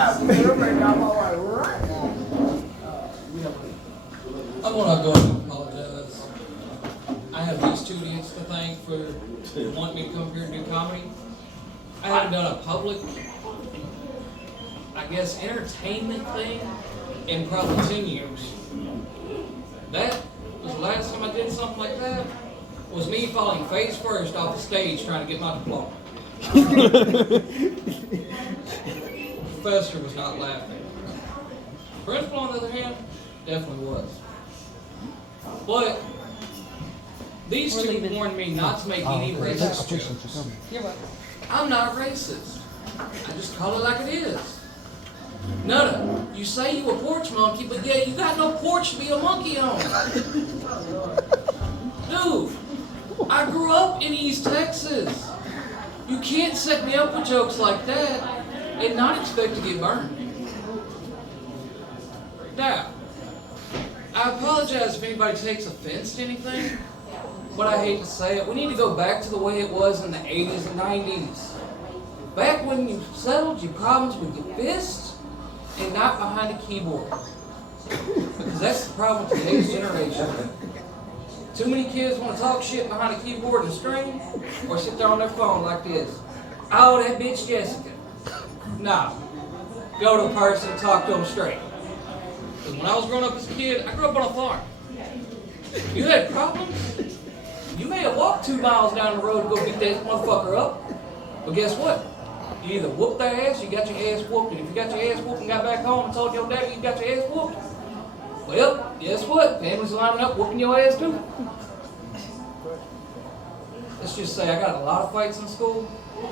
I want to go ahead and apologize. I have these two idiots to thank for wanting me to come here and do comedy. I haven't done a public, I guess, entertainment thing in probably 10 years. That was the last time I did something like that, was me falling face first off the stage trying to get my diploma. Professor was not laughing. Principal, on the other hand, definitely was. But these two warned me not to make any racist jokes. I'm not racist. I just call it like it is. Nutter, you say you a porch monkey, but yeah, you got no porch to be a monkey on. Dude, I grew up in East Texas. You can't set me up with jokes like that and not expect to get burned. Now, I apologize if anybody takes offense to anything, but I hate to say it. We need to go back to the way it was in the 80s and 90s. Back when you settled your problems with your fists and not behind a keyboard. Because that's the problem with today's generation. Too many kids want to talk shit behind a keyboard and screen, or sit there on their phone like this. Oh, that bitch Jessica. Nah. Go to the person and talk to them straight. Because when I was growing up as a kid, I grew up on a farm. You had problems? You may have walked 2 miles down the road to go beat that motherfucker up. But guess what? You either whooped their ass, or you got your ass whooped. And if you got your ass whooped and got back home and told your daddy you got your ass whooped, well, guess what? Families lining up whooping your ass too. Let's just say I got a lot of fights in school.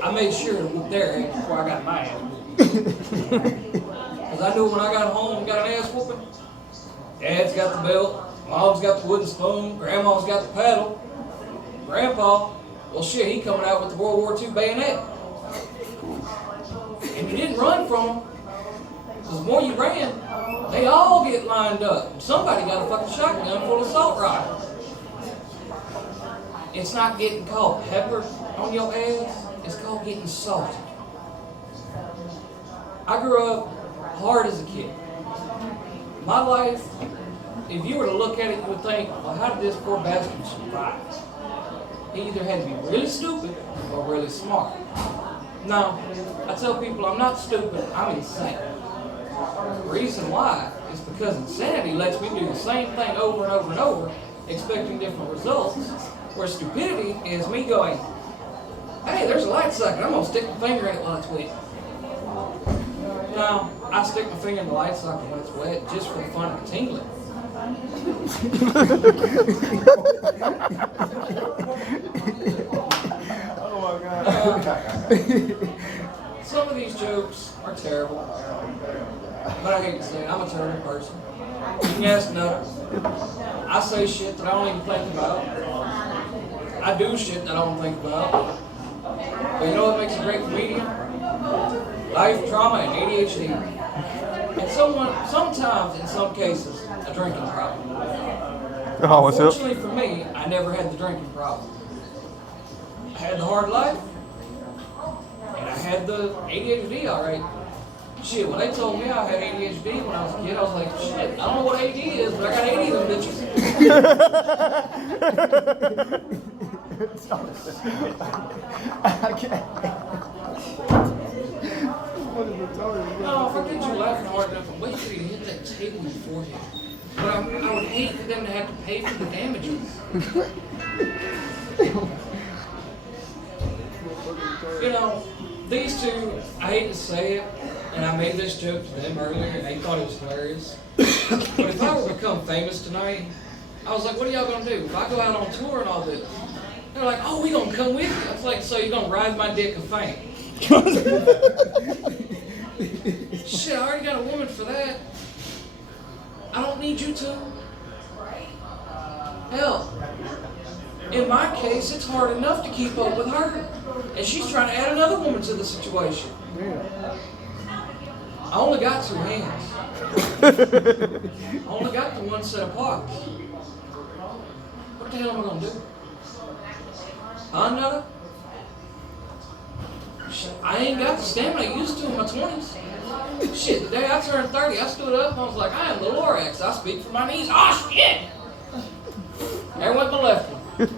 I made sure to whoop their ass before I got my ass whooped. Because I knew when I got home and got an ass whooping, Dad's got the belt, Mom's got the wooden spoon, Grandma's got the paddle, Grandpa, well shit, he coming out with the World War II bayonet. And you didn't run from them. Because the more you ran, they all get lined up. Somebody got a fucking shotgun full of salt rock. It's not getting called pepper on your ass. It's called getting salted. I grew up hard as a kid. My life, if you were to look at it, you would think, well, how did this poor bastard survive? He either had to be really stupid or really smart. No, I tell people I'm not stupid, I'm insane. The reason why is because insanity lets me do the same thing over and over and over, expecting different results, where stupidity is me going, hey, there's a light socket, I'm going to stick my finger in it while it's wet. No, I stick my finger in the light socket when it's wet just for the fun of the tingling. Oh my God. Some of these jokes are terrible, but I hate to say it, I'm a terrible person. Yes, no. I say shit that I don't even think about. I do shit that I don't think about. But you know what makes a great comedian? Life, trauma, and ADHD. And sometimes, in some cases, a drinking problem. Oh, what's up? Fortunately for me, I never had the drinking problem. I had the hard life, and I had the ADHD, all right. Shit, when they told me I had ADHD when I was a kid, I was like, shit, I don't know what AD is, but I got 80 of them bitches. No, if I get you laughing hard enough, I'm waiting for you to hit that table in your forehead. But I would hate for them to have to pay for the damages. You know, these two, I hate to say it, and I made this joke to them earlier, and they thought it was hilarious. But if I were to become famous tonight, I was like, what are y'all gonna do? If I go out on tour and all this, they're like, oh, we gonna come with you. I was like, so you're gonna ride my dick of fame? Shit, I already got a woman for that. I don't need you to. Hell, in my case, it's hard enough to keep up with her, and she's trying to add another woman to the situation. I only got 2 hands. I only got the one set of parts. What the hell am I gonna do? Nutter? I ain't got the stamina I used to in my 20s. Shit, the day I turned 30, I stood up and I was like, I am the Lorax. I speak from my knees. Oh, shit! There went my left one.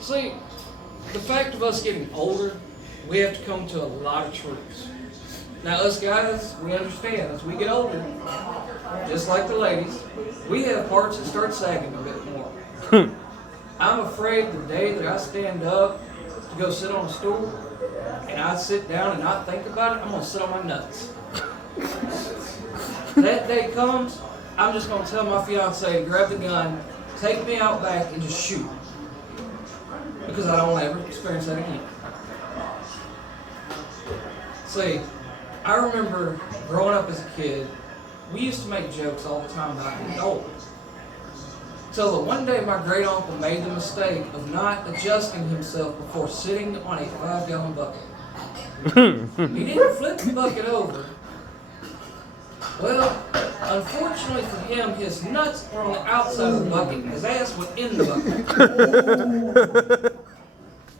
See, the fact of us getting older, we have to come to a lot of truths. Now, us guys, we understand as we get older, just like the ladies, we have parts that start sagging a bit more. I'm afraid the day that I stand up to go sit on a stool and I sit down and not think about it, I'm going to sit on my nuts. That day comes, I'm just going to tell my fiance, grab the gun, take me out back and just shoot. Because I don't want to ever experience that again. See, I remember growing up as a kid, we used to make jokes all the time about getting old. So that one day my great uncle made the mistake of not adjusting himself before sitting on a 5-gallon bucket. He didn't flip the bucket over. Well, unfortunately for him, his nuts were on the outside of the bucket and his ass was in the bucket.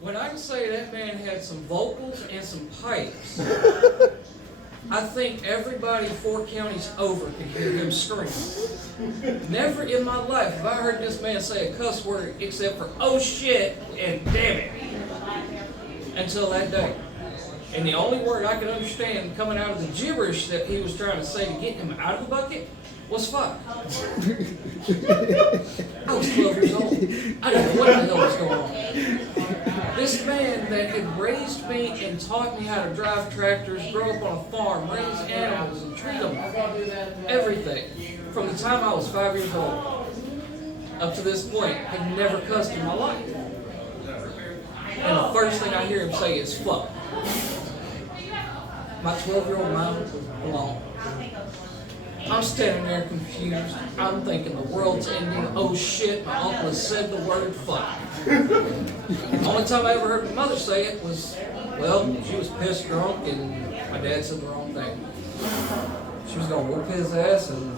When I can say that man had some vocals and some pipes, I think everybody 4 counties over could hear him scream. Never in my life have I heard this man say a cuss word except for oh shit and damn it. Until that day. And the only word I could understand coming out of the gibberish that he was trying to say to get him out of the bucket was fuck. I was 12 years old. I didn't know what the hell was going on. This man that had raised me and taught me how to drive tractors, grow up on a farm, raise animals, and treat them, everything, from the time I was 5 years old up to this point, had never cussed in my life. And the first thing I hear him say is fuck. My 12-year-old mind was blown. I'm standing there confused. I'm thinking the world's ending. Oh shit, my uncle has said the word fuck. The only time I ever heard my mother say it was, well, she was pissed drunk and my dad said the wrong thing. She was going to whoop his ass and,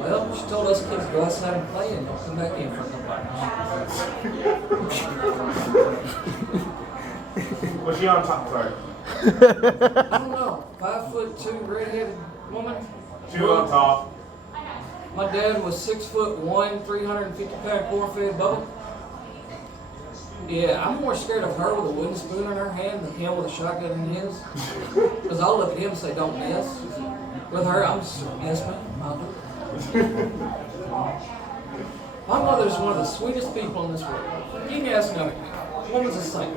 well, she told us kids to go outside and play and don't come back in for a couple hours. Was she on top of her? I don't know. 5'2" redheaded woman. She was on top. My dad was 6'1", 350-pound corn-fed bubble. Yeah, I'm more scared of her with a wooden spoon in her hand than him with a shotgun in his. Because I'll look at him and say, don't miss. With her, I'm just, yes ma'am, I'll do it. My mother's one of the sweetest people in this world. You can ask another kid. Woman's a saint.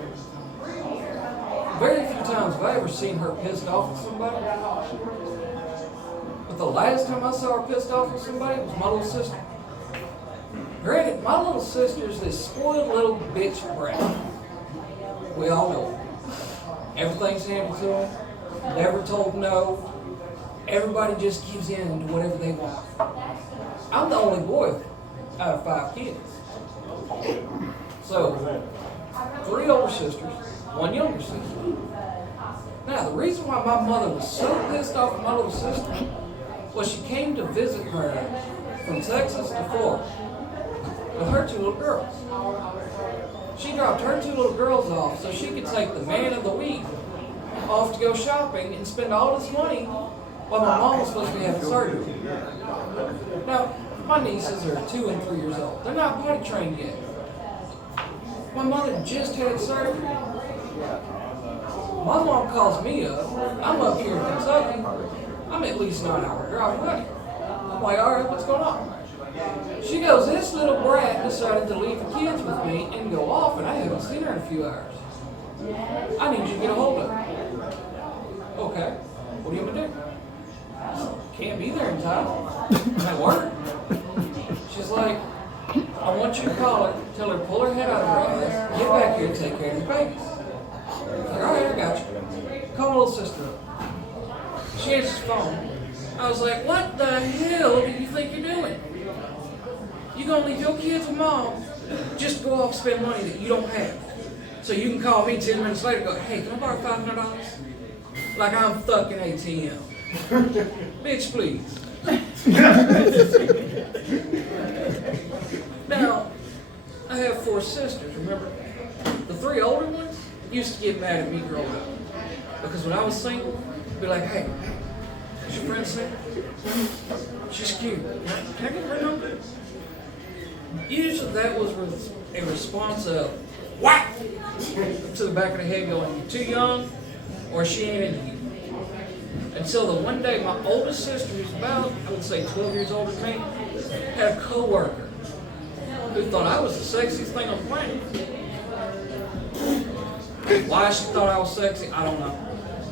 Very few times have I ever seen her pissed off with somebody. But the last time I saw her pissed off with somebody was my little sister. Granted, my little sister's this spoiled little bitch brat. We all know her. Everything's handed to her. Never told no. Everybody just gives in to whatever they want. I'm the only boy out of 5 kids. So, 3 older sisters, 1 younger sister. Now, the reason why my mother was so pissed off at my little sister was she came to visit her from Texas to Florida with her 2 little girls. She dropped her 2 little girls off so she could take the man of the week off to go shopping and spend all this money while my mom was supposed to be having surgery. Now, my nieces are 2 and 3 years old. They're not potty trained yet. My mother just had surgery. My mom calls me up. I'm up here in Kentucky. I'm at least 9-hour drive away. I'm like, all right, what's going on? She goes, this little brat decided to leave the kids with me and go off, and I haven't seen her in a few hours. I need you to get a hold of her. Okay, what do you want me to do? Can't be there in time. I'm at work. She's like, I want you to call her, tell her to pull her head out of her ass, get back here and take care of these babies. I'm like, all right, I got you. Call my little sister up. She answers the phone. I was like, what the hell do you think you're doing? You gonna leave your kids with mom, just go off and spend money that you don't have. So you can call me 10 minutes later and go, hey, can I borrow $500? Like I'm fucking ATM. Bitch, please. Now, I have 4 sisters, remember? The 3 older ones used to get mad at me growing up. Because when I was single, I'd be like, hey, is your friend single? She's cute. Can I get her number? Usually that was a response of whack to the back of the head going, you're too young or she ain't into you. Until the one day my oldest sister, who's about, I would say 12 years older than me, had a coworker who thought I was the sexiest thing on the planet. Why she thought I was sexy, I don't know.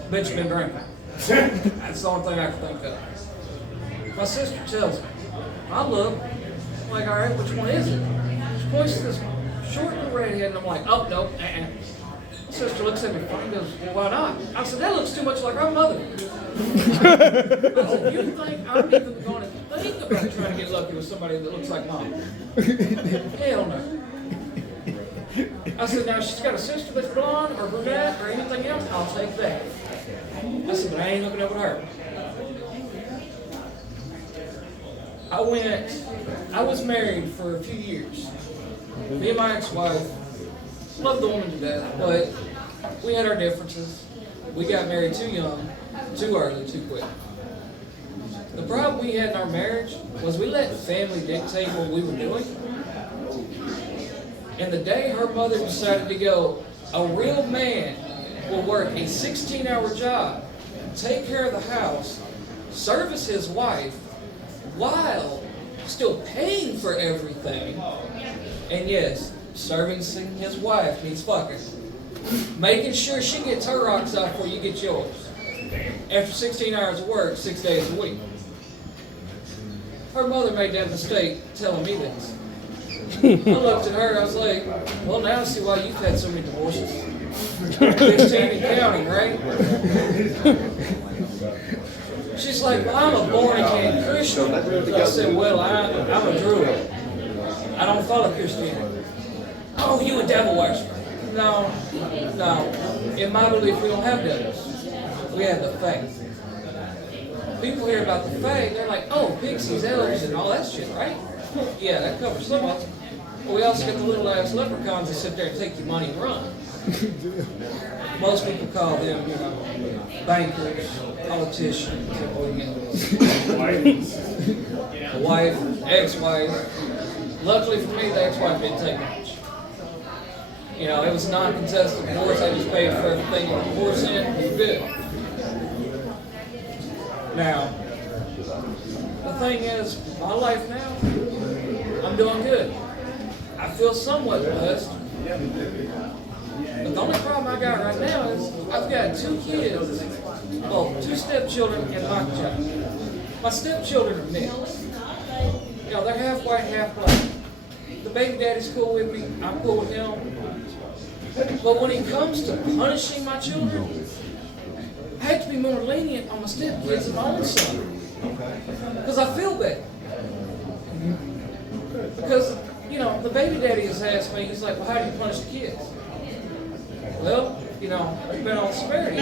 Bitch been drinking. That's the only thing I can think of. My sister tells me, I look, I'm like, all right, which one is it? She points to this short little redhead, and I'm like, oh, no, My sister looks at me funny and goes, well, why not? I said, that looks too much like our mother. I said, you think I'm even going to think about trying to get lucky with somebody that looks like mom? Hell no. I said, now she's got a sister that's blonde or brunette or anything else, I'll take that. I said, but I ain't hooking up with her. I was married for a few years. Me and my ex-wife loved the woman to death, but we had our differences. We got married too young, too early, too quick. The problem we had in our marriage was we let family dictate what we were doing. And the day her mother decided to go, a real man will work a 16-hour job, take care of the house, service his wife, while still paying for everything. And yes, servicing his wife means fucking. Making sure she gets her rocks off before you get yours. After 16 hours of work, 6 days a week. Her mother made that mistake telling me this. I looked at her, I was like, well, now I see why you've had so many divorces. 16 and counting, right? She's like, well, I'm a born-again Christian. I said, well, I'm a Druid. I don't follow Christianity. Oh, you a devil worshiper. No. In my belief, we don't have devils. We have the faith. People hear about the faith, they're like, oh, pixies, elves, and all that shit, right? Yeah, that covers some of it. But we also get the little ass leprechauns that sit there and take your money and run. Most people call them, bankers, politicians, a wife, ex-wife. Luckily for me, the ex-wife didn't take much. It was a non-contested divorce. I just paid for everything on the divorce end. We were good. Now, the thing is, my life now, I'm doing good. I feel somewhat blessed. But the only problem I got right now is I've got 2 kids, well, 2 stepchildren and my child. My stepchildren are mixed. They're half white, half black. The baby daddy's cool with me, I'm cool with him. But when it comes to punishing my children, I have to be more lenient on my stepkids than my own son. Because I feel bad. Because, the baby daddy has asked me, he's like, well, how do you punish the kids? Well, we've been on severity.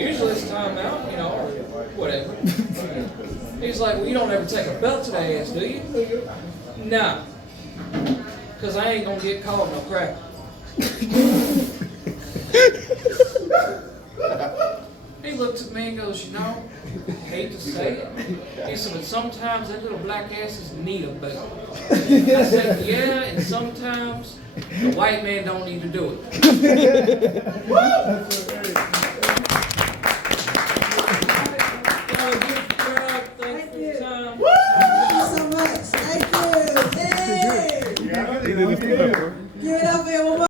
Usually it's time out, or whatever. He's like, well, you don't ever take a belt to the ass, do you? Nah. Because I ain't going to get caught no cracker. He looked at me and goes, I hate to say it. He said, but sometimes that little black asses need a belt. I said, yeah, and sometimes the white man don't need to do it. Thank you so much. Thank you. Yay. Give it up.